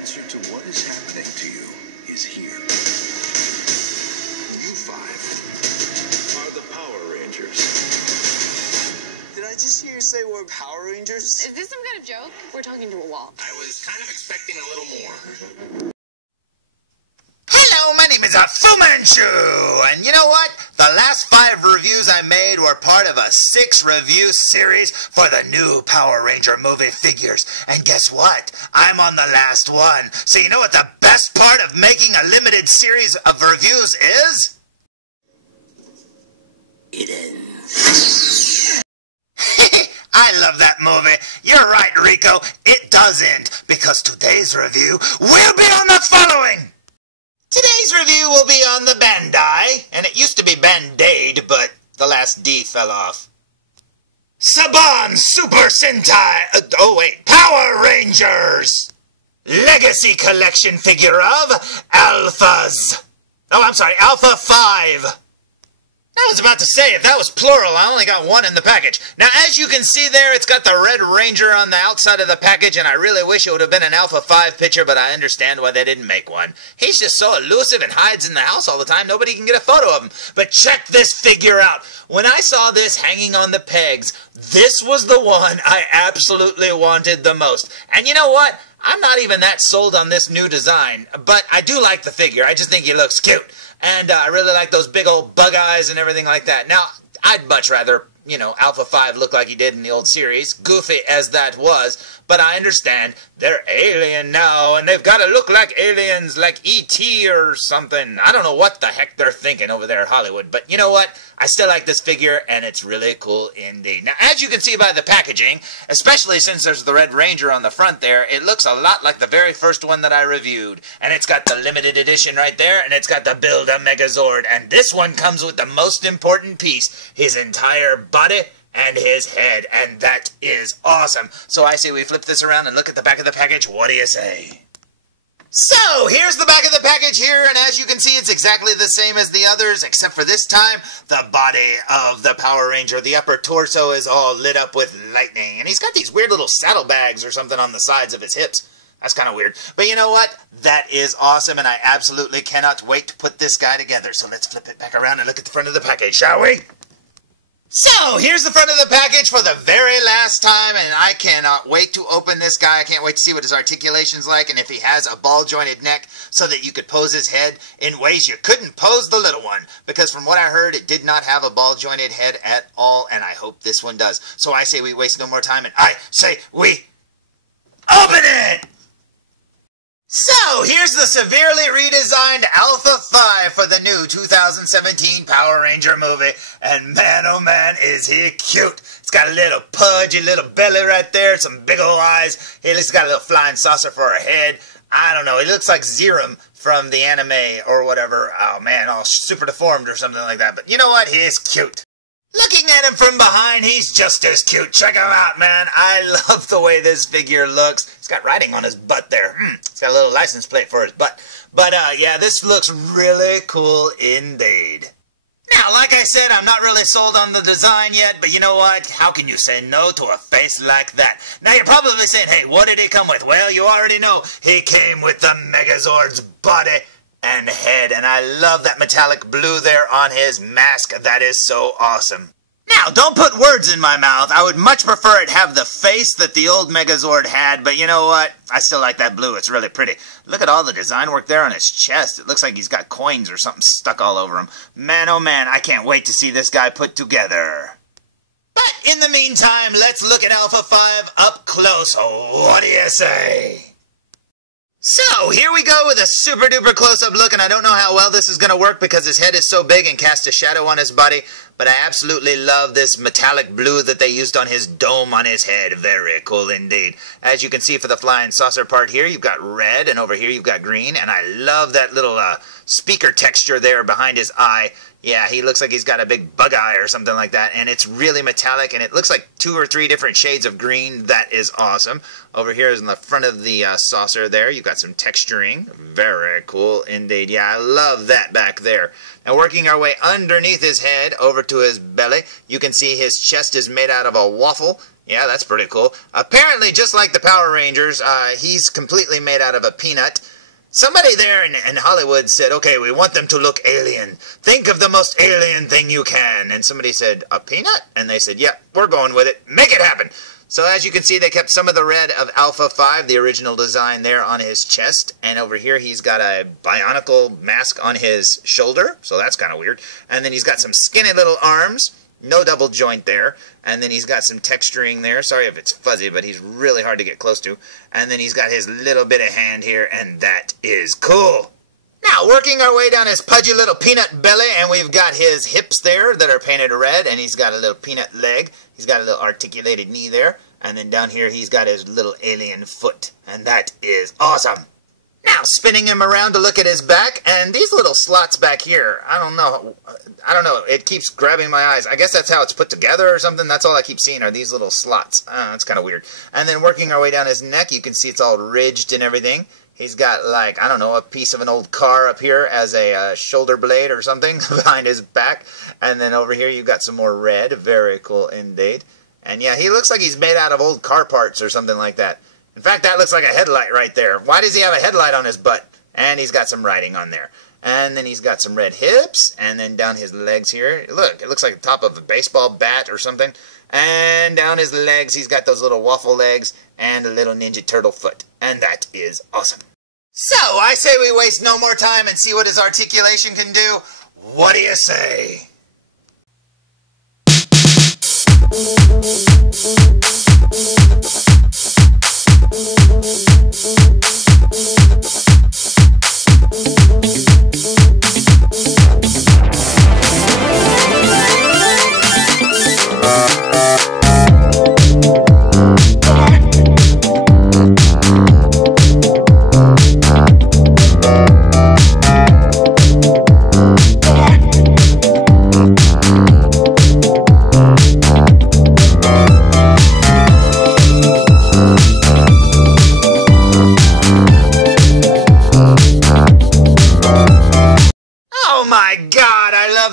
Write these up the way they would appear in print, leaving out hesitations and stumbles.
answer to what is happening to you is here. You five are the Power Rangers. Did I just hear you say we're Power Rangers? Is this some kind of joke? We're talking to a wall. I was kind of expecting a little more. Hello, my name is Fu Manchu, and you know what? The last 5 reviews I made were part of a 6-review series for the new Power Ranger movie figures. And guess what? I'm on the last one. So you know what the best part of making a limited series of reviews is? It ends. I love that movie. You're right, Rico. It does end, because today's review will be on the following. Today's review will be on the Bandai, and it used to be Band-Aid, but the last D fell off. Saban Super Sentai, Power Rangers! Legacy Collection figure of Alphas. Oh, I'm sorry, Alpha 5. I was about to say, if that was plural, I only got 1 in the package. Now, as you can see there, it's got the Red Ranger on the outside of the package, and I really wish it would have been an Alpha 5 picture, but I understand why they didn't make one. He's just so elusive and hides in the house all the time, nobody can get a photo of him. But check this figure out. When I saw this hanging on the pegs, this was the one I absolutely wanted the most. And you know what? I'm not even that sold on this new design, but I do like the figure. I just think he looks cute. And I really like those big old bug eyes and everything like that. Now, I'd much rather, you know, Alpha 5 look like he did in the old series, goofy as that was, but I understand they're alien now, and they've got to look like aliens, like E.T. or something. I don't know what the heck they're thinking over there in Hollywood, but you know what? I still like this figure, and it's really cool indeed. Now, as you can see by the packaging, especially since there's the Red Ranger on the front there, it looks a lot like the very first one that I reviewed. And it's got the limited edition right there, and it's got the Build A Megazord, and this one comes with the most important piece, his entire body and his head, and that is awesome. So I say we flip this around and look at the back of the package. What do you say? So, here's the back of the package here, and as you can see, it's exactly the same as the others, except for this time, the body of the Power Ranger, the upper torso is all lit up with lightning, and he's got these weird little saddlebags or something on the sides of his hips. That's kind of weird. But you know what? That is awesome, and I absolutely cannot wait to put this guy together. So let's flip it back around and look at the front of the package, shall we? So, here's the front of the package for the very last time, and I cannot wait to open this guy. I can't wait to see what his articulation's like, and if he has a ball-jointed neck, so that you could pose his head in ways you couldn't pose the little one. Because from what I heard, it did not have a ball-jointed head at all, and I hope this one does. So I say we waste no more time, and I say we open it! So, here's the severely redesigned Alpha 5 for the new 2017 Power Ranger movie. And man, oh man, is he cute. It's got a little pudgy little belly right there, some big old eyes. He's got a little flying saucer for a head. I don't know, he looks like Zerum from the anime or whatever. Oh man, all super deformed or something like that. But you know what? He is cute. Looking at him from behind, he's just as cute. Check him out, man. I love the way this figure looks. He's got writing on his butt there. He's got a little license plate for his butt. But, yeah, this looks really cool indeed. Now, like I said, I'm not really sold on the design yet, but you know what? How can you say no to a face like that? Now, you're probably saying, hey, what did he come with? Well, you already know. He came with the Megazord's body and head, and I love that metallic blue there on his mask. That is so awesome. Now, don't put words in my mouth. I would much prefer it have the face that the old Megazord had, but you know what? I still like that blue. It's really pretty. Look at all the design work there on his chest. It looks like he's got coins or something stuck all over him. Man, oh man, I can't wait to see this guy put together. But in the meantime, let's look at Alpha 5 up close. What do you say? So, here we go with a super duper close-up look, and I don't know how well this is going to work because his head is so big and casts a shadow on his body, but I absolutely love this metallic blue that they used on his dome on his head. Very cool indeed. As you can see for the flying saucer part here, you've got red, and over here you've got green, and I love that little speaker texture there behind his eye. Yeah, he looks like he's got a big bug eye or something like that, and it's really metallic, and it looks like 2 or 3 different shades of green. That is awesome. Over here is in the front of the saucer there. You've got some texturing. Very cool indeed. Yeah, I love that back there. Now, working our way underneath his head over to his belly, you can see his chest is made out of a waffle. Yeah, that's pretty cool. Apparently, just like the Power Rangers, he's completely made out of a peanut. Somebody there in Hollywood said, okay, we want them to look alien. Think of the most alien thing you can. And somebody said, a peanut? And they said, yeah, we're going with it. Make it happen. So as you can see, they kept some of the red of Alpha 5, the original design there on his chest. And over here, he's got a bionicle mask on his shoulder. So that's kind of weird. And then he's got some skinny little arms. No double joint there. And then he's got some texturing there. Sorry if it's fuzzy, but he's really hard to get close to. And then he's got his little bit of hand here, and that is cool. Now, working our way down his pudgy little peanut belly, and we've got his hips there that are painted red, and he's got a little peanut leg. He's got a little articulated knee there. And then down here, he's got his little alien foot. And that is awesome. Now, spinning him around to look at his back, and these little slots back here, I don't know, it keeps grabbing my eyes. I guess that's how it's put together or something. That's all I keep seeing are these little slots. That's kind of weird. And then working our way down his neck, you can see it's all ridged and everything. He's got, like, I don't know, a piece of an old car up here as a shoulder blade or something behind his back. And then over here, you've got some more red. Very cool indeed. And yeah, he looks like he's made out of old car parts or something like that. In fact, that looks like a headlight right there. Why does he have a headlight on his butt? And he's got some writing on there. And then he's got some red hips. And then down his legs here. Look, it looks like the top of a baseball bat or something. And down his legs, he's got those little waffle legs and a little Ninja Turtle foot. And that is awesome. So, I say we waste no more time and see what his articulation can do. What do you say?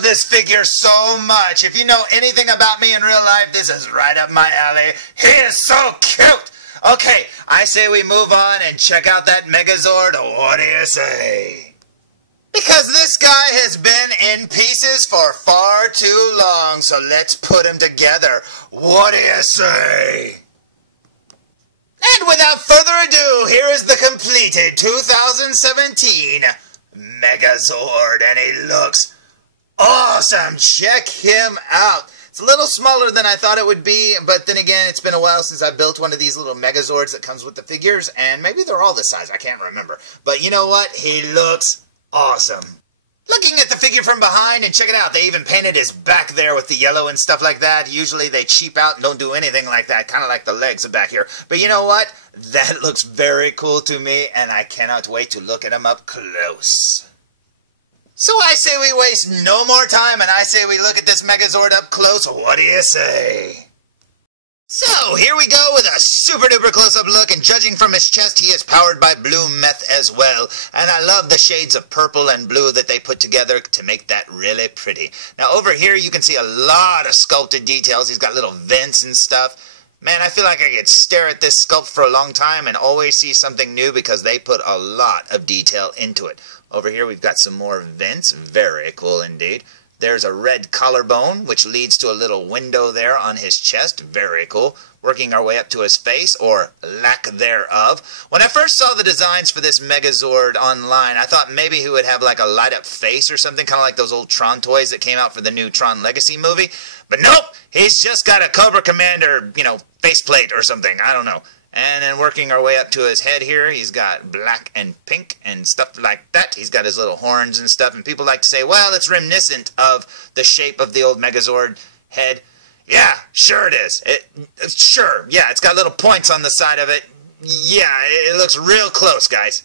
This figure so much. If you know anything about me in real life, this is right up my alley. He is so cute. Okay, I say we move on and check out that Megazord. What do you say? Because this guy has been in pieces for far too long, so let's put him together. What do you say? And without further ado, here is the completed 2017 Megazord, and he looks awesome. Check him out. It's a little smaller than I thought it would be, but then again, it's been a while since I built one of these little Megazords that comes with the figures, and maybe they're all this size. I can't remember. But you know what? He looks awesome. Looking at the figure from behind, and check it out, they even painted his back there with the yellow and stuff like that. Usually they cheap out and don't do anything like that, kind of like the legs back here. But you know what? That looks very cool to me, and I cannot wait to look at him up close. So I say we waste no more time, and I say we look at this Megazord up close. What do you say? So, here we go with a super duper close-up look, and judging from his chest, he is powered by blue meth as well. And I love the shades of purple and blue that they put together to make that really pretty. Now, over here, you can see a lot of sculpted details. He's got little vents and stuff. Man, I feel like I could stare at this sculpt for a long time and always see something new because they put a lot of detail into it. Over here we've got some more vents. Very cool indeed. There's a red collarbone, which leads to a little window there on his chest. Very cool. Working our way up to his face, or lack thereof. When I first saw the designs for this Megazord online, I thought maybe he would have like a light-up face or something, kind of like those old Tron toys that came out for the new Tron Legacy movie. But nope! He's just got a Cobra Commander, faceplate or something. I don't know. And then working our way up to his head here, he's got black and pink and stuff like that. He's got his little horns and stuff, and people like to say, well, it's reminiscent of the shape of the old Megazord head. Yeah, sure it is. Sure, yeah, it's got little points on the side of it. Yeah, it looks real close, guys.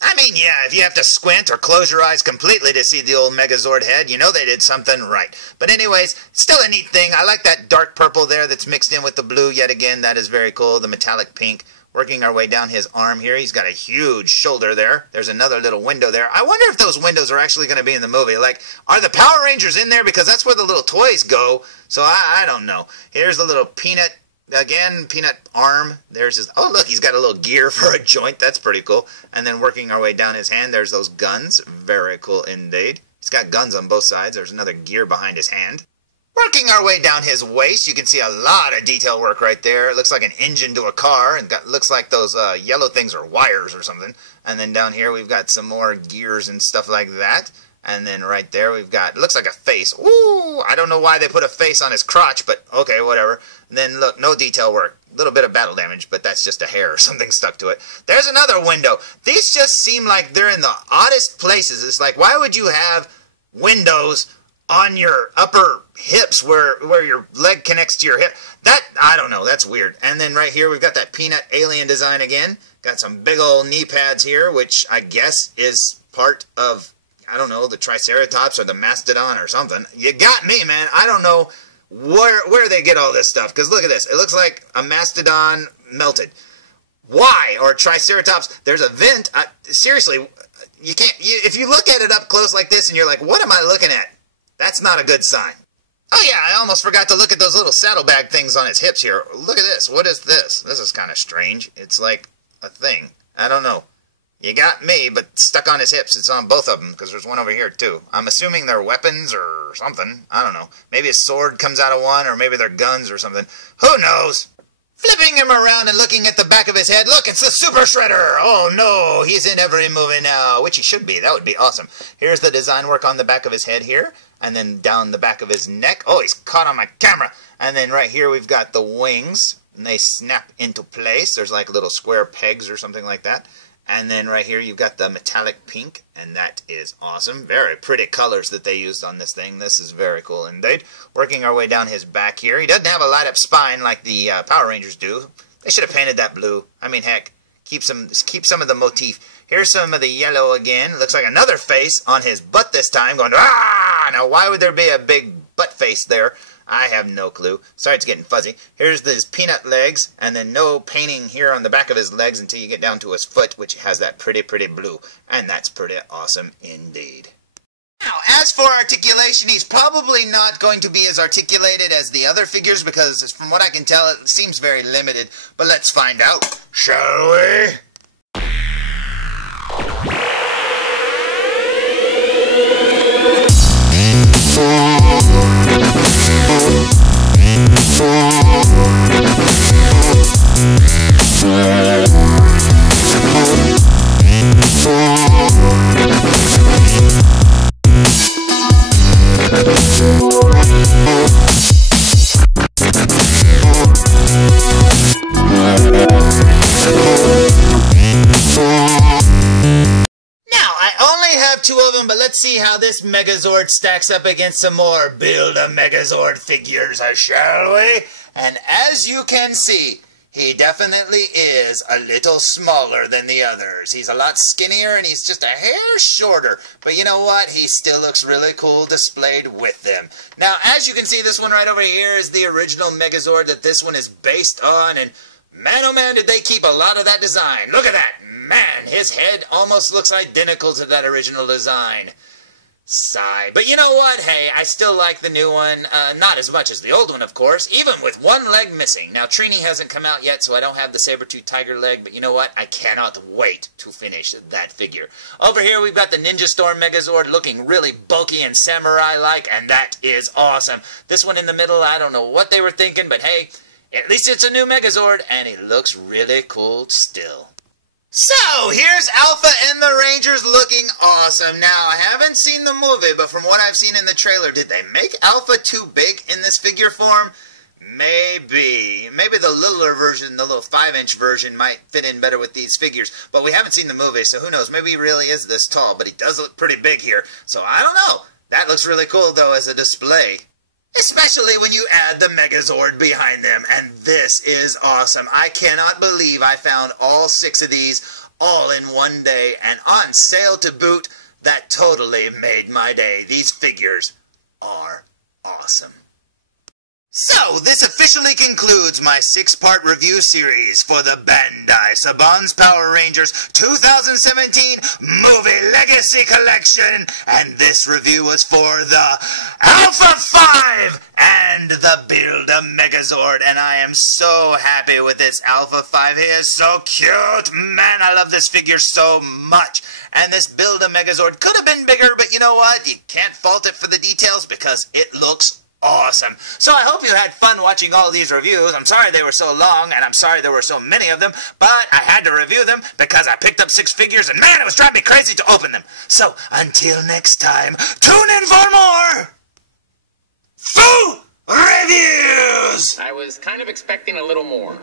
I mean, yeah, if you have to squint or close your eyes completely to see the old Megazord head, you know they did something right. But anyways, still a neat thing. I like that dark purple there that's mixed in with the blue yet again. That is very cool. The metallic pink. Working our way down his arm here. He's got a huge shoulder there. There's another little window there. I wonder if those windows are actually going to be in the movie. Like, are the Power Rangers in there? Because that's where the little toys go. So I don't know. Here's the little peanut again, Peanut arm. There's his, oh look, he's got a little gear for a joint. That's pretty cool. And then working our way down his hand, there's those guns. Very cool indeed. He's got guns on both sides. There's another gear behind his hand. Working our way down his waist, you can see a lot of detail work right there. It looks like an engine to a car, and looks like those yellow things are wires or something. And then down here we've got some more gears and stuff like that. And then right there we've got, it looks like a face. Ooh, I don't know why they put a face on his crotch, but okay, whatever. And then look, no detail work. A little bit of battle damage, but that's just a hair or something stuck to it. There's another window. These just seem like they're in the oddest places. It's like, why would you have windows on your upper hips where your leg connects to your hip? That, I don't know, that's weird. And then right here we've got that Peanut alien design again. Got some big old knee pads here, which I guess is part of, I don't know, the Triceratops or the Mastodon or something. You got me, man. I don't know where they get all this stuff, because look at this. It looks like a Mastodon melted. Why? Or Triceratops. There's a vent. Seriously, you can't, if you look at it up close like this and you're like, what am I looking at? That's not a good sign. Oh yeah, I almost forgot to look at those little saddlebag things on his hips here. Look at this. What is this? This is kind of strange. It's like a thing. I don't know. You got me, but stuck on his hips. It's on both of them, because there's one over here too. I'm assuming they're weapons or something. I don't know. Maybe a sword comes out of one, or maybe they're guns or something. Who knows? Flipping him around and looking at the back of his head. Look, it's the Super Shredder! Oh no, he's in every movie now, which he should be. That would be awesome. Here's the design work on the back of his head here, and then down the back of his neck. Oh, he's caught on my camera. And then right here we've got the wings, and they snap into place. There's like little square pegs or something like that. And then right here you've got the metallic pink, and that is awesome. Very pretty colors that they used on this thing. This is very cool indeed. Working our way down his back here. He doesn't have a light-up spine like the Power Rangers do. They should have painted that blue. I mean, heck, keep some of the motif. Here's some of the yellow again. Looks like another face on his butt this time, going, ah! Now, why would there be a big butt face there? I have no clue. Sorry, it's getting fuzzy. Here's his Peanut legs, and then no painting here on the back of his legs until you get down to his foot, which has that pretty blue. And that's pretty awesome indeed. Now, as for articulation, he's probably not going to be as articulated as the other figures, because from what I can tell, it seems very limited. But let's find out, shall we? Two of them, but let's see how this Megazord stacks up against some more Build a Megazord figures, shall we? And as you can see, he definitely is a little smaller than the others. He's a lot skinnier and he's just a hair shorter. But you know what? He still looks really cool displayed with them. Now, as you can see, this one right over here is the original Megazord that this one is based on. And man, oh man, did they keep a lot of that design. Look at that. Man, his head almost looks identical to that original design. Sigh. But you know what? Hey, I still like the new one. Not as much as the old one, of course, even with one leg missing. Now, Trini hasn't come out yet, so I don't have the saber-tooth tiger leg, but you know what? I cannot wait to finish that figure. Over here, we've got the Ninja Storm Megazord looking really bulky and samurai-like, and that is awesome. This one in the middle, I don't know what they were thinking, but hey, at least it's a new Megazord, and it looks really cool still. So, here's Alpha and the Rangers looking awesome. Now, I haven't seen the movie, but from what I've seen in the trailer, did they make Alpha too big in this figure form? Maybe. Maybe the littler version, the little 5-inch version, might fit in better with these figures. But we haven't seen the movie, so who knows? Maybe he really is this tall, but he does look pretty big here. So, I don't know. That looks really cool, though, as a display. Especially when you add the Megazord behind them, and this is awesome. I cannot believe I found all 6 of these all in one day, and on sale to boot. That totally made my day. These figures are awesome. So, this officially concludes my 6-part review series for the Bandai Power Rangers 2017 Movie Legacy Collection, and this review was for the Alpha 5 and the Build A Megazord, and I am so happy with this Alpha 5. He is so cute. Man, I love this figure so much. And this Build A Megazord could have been bigger, but you know what? You can't fault it for the details because it looks awesome. So I hope you had fun watching all these reviews. I'm sorry they were so long, and I'm sorry there were so many of them, but I had to review them because I picked up 6 figures, and man, it was driving me crazy to open them. So, until next time, tune in for more Foo Reviews! I was kind of expecting a little more.